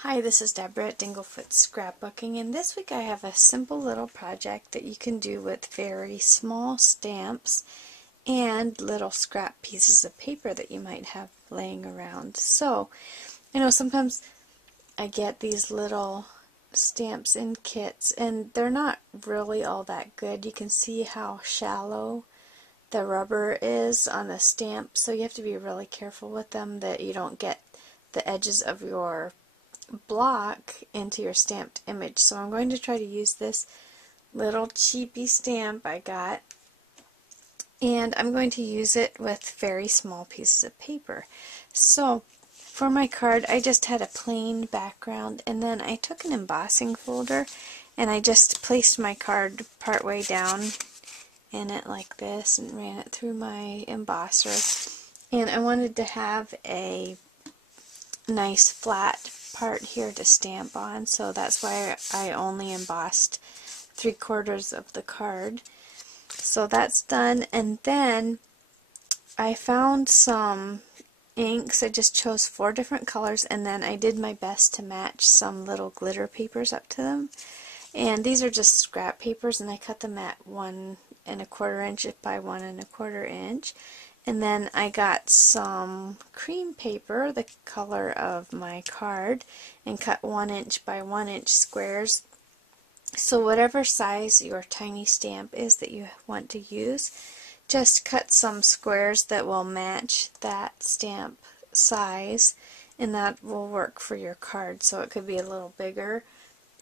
Hi, this is Deborah at Dinglefoot Scrapbooking, and this week I have a simple little project that you can do with very small stamps and little scrap pieces of paper that you might have laying around. So, I know sometimes I get these little stamps in kits, and they're not really all that good. You can see how shallow the rubber is on the stamp, so you have to be really careful with them that you don't get the edges of your block into your stamped image. So I'm going to try to use this little cheapy stamp I got, and I'm going to use it with very small pieces of paper. So for my card I just had a plain background, and then I took an embossing folder and I just placed my card partway down in it like this and ran it through my embosser, and I wanted to have a nice flat part here to stamp on, so that's why I only embossed 3/4 of the card. So that's done, and then I found some inks. I just chose 4 different colors, and then I did my best to match some little glitter papers up to them. And these are just scrap papers, and I cut them at 1¼ inch by 1¼ inch. And then I got some cream paper, the color of my card, and cut 1 inch by 1 inch squares. So whatever size your tiny stamp is that you want to use, just cut some squares that will match that stamp size, and that will work for your card. So it could be a little bigger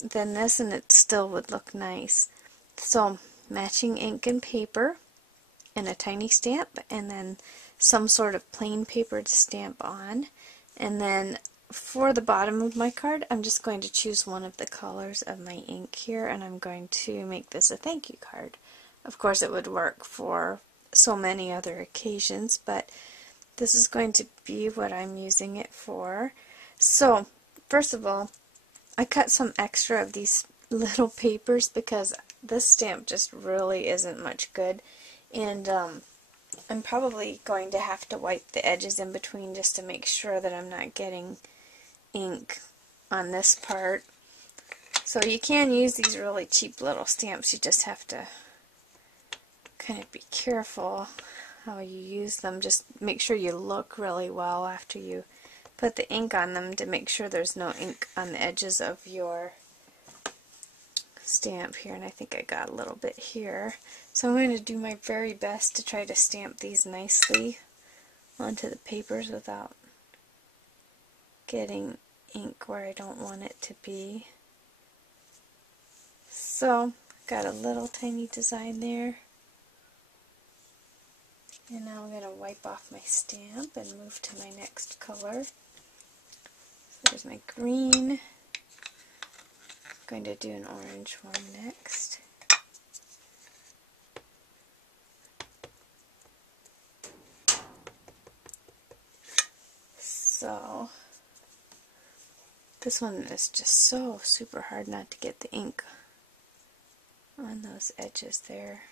than this and it still would look nice. So matching ink and paper and a tiny stamp, and then some sort of plain paper to stamp on. And then for the bottom of my card, I'm just going to choose one of the colors of my ink here, and I'm going to make this a thank you card. Of course it would work for so many other occasions, but this is going to be what I'm using it for. So first of all, I cut some extra of these little papers because this stamp just really isn't much good, and I'm probably going to have to wipe the edges in between just to make sure that I'm not getting ink on this part. So you can use these really cheap little stamps, you just have to kind of be careful how you use them. Just make sure you look really well after you put the ink on them to make sure there's no ink on the edges of your stamp here, and I think I got a little bit here. So I'm going to do my very best to try to stamp these nicely onto the papers without getting ink where I don't want it to be. So got a little tiny design there, and now I'm going to wipe off my stamp and move to my next color. So there's my green. I'm going to do an orange one next. So this one is just so super hard not to get the ink on those edges there.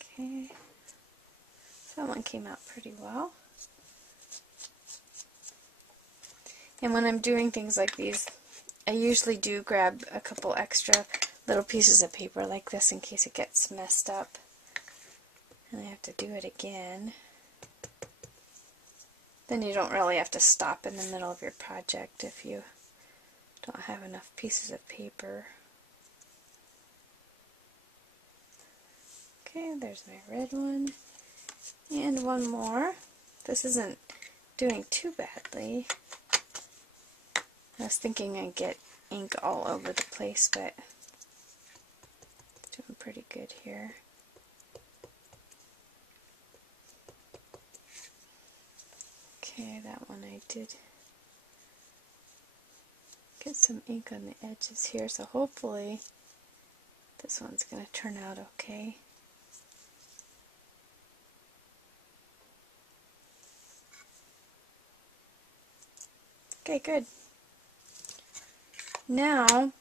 Okay, so that one came out pretty well. And when I'm doing things like these, I usually do grab a couple extra little pieces of paper like this in case it gets messed up and I have to do it again. Then you don't really have to stop in the middle of your project if you don't have enough pieces of paper. Okay, there's my red one. And one more. This isn't doing too badly. I was thinking I'd get ink all over the place, but it's doing pretty good here. Okay, that one I did get some ink on the edges here, so hopefully this one's going to turn out okay. Okay, good. Now,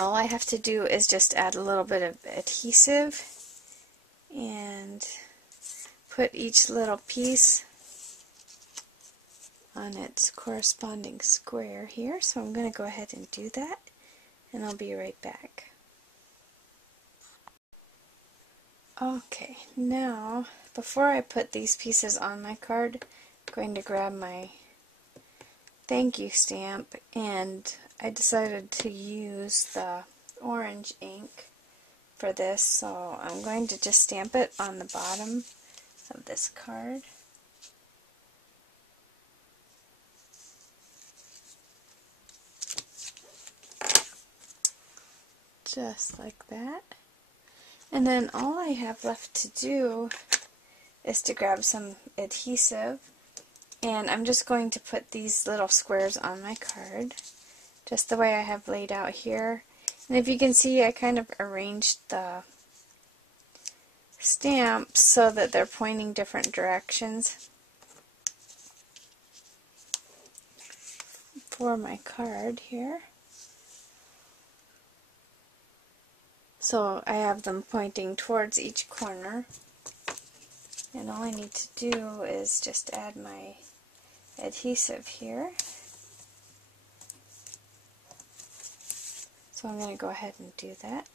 all I have to do is just add a little bit of adhesive and put each little piece on its corresponding square here, so I'm going to go ahead and do that, and I'll be right back. Okay, now before I put these pieces on my card, I'm going to grab my thank you stamp, and I decided to use the orange ink for this, so I'm going to just stamp it on the bottom of this card. Just like that. And then all I have left to do is to grab some adhesive, and I'm just going to put these little squares on my card, just the way I have laid out here. And if you can see, I kind of arranged the stamps so that they're pointing different directions for my card here. So I have them pointing towards each corner, and all I need to do is just add my adhesive here. So I'm going to go ahead and do that,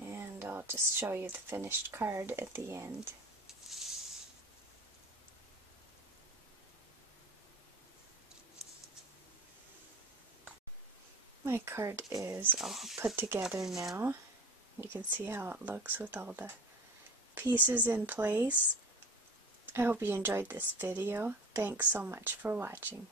and I'll just show you the finished card at the end. My card is all put together now. You can see how it looks with all the pieces in place. I hope you enjoyed this video. Thanks so much for watching.